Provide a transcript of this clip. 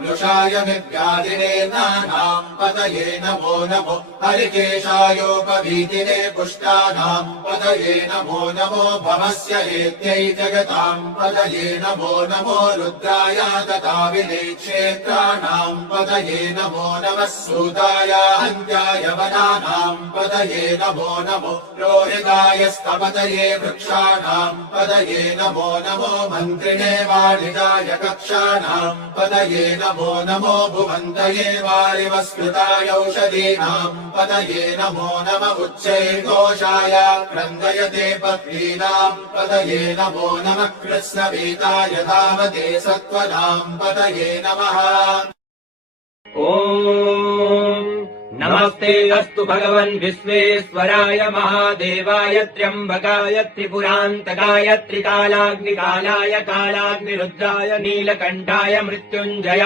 मृषाय विव्याधिने नानाम् पतये नमो नमो हरिकेशायोपवीतिने पुष्टानाम् पतये नमो नमो भवस्य हेत्यै जगताम् पतये नमो नमो रुद्राय तथाविने क्षेत्राणाम् पतये नमो नमः सूताय हन्त्याय वनानाम् पतये नमो नमो रोहिताय स्तपतये वृक्षाणाम् पतये नमो नमो मन्त्रिणे वाणिजाय कक्षाणाम् पतये नमो नमो भुवन्तये वारिवस्कृताय औषधीनाम् पतये नमो नम उच्चैर्घोषाय क्रन्दयते पत्नीनाम् पतये नमो नमः कृत्स्नवीताय धावते सत्त्वनाम् पतये नमः। ॐ नमस्ते अस्तु भगवन् विश्वेश्वराय महादेवाय त्र्यम्बकाय त्रिपुरान्तकाय त्रिकालाग्निकालाय कालाग्निरुद्राय नीलकण्ठाय मृत्युञ्जय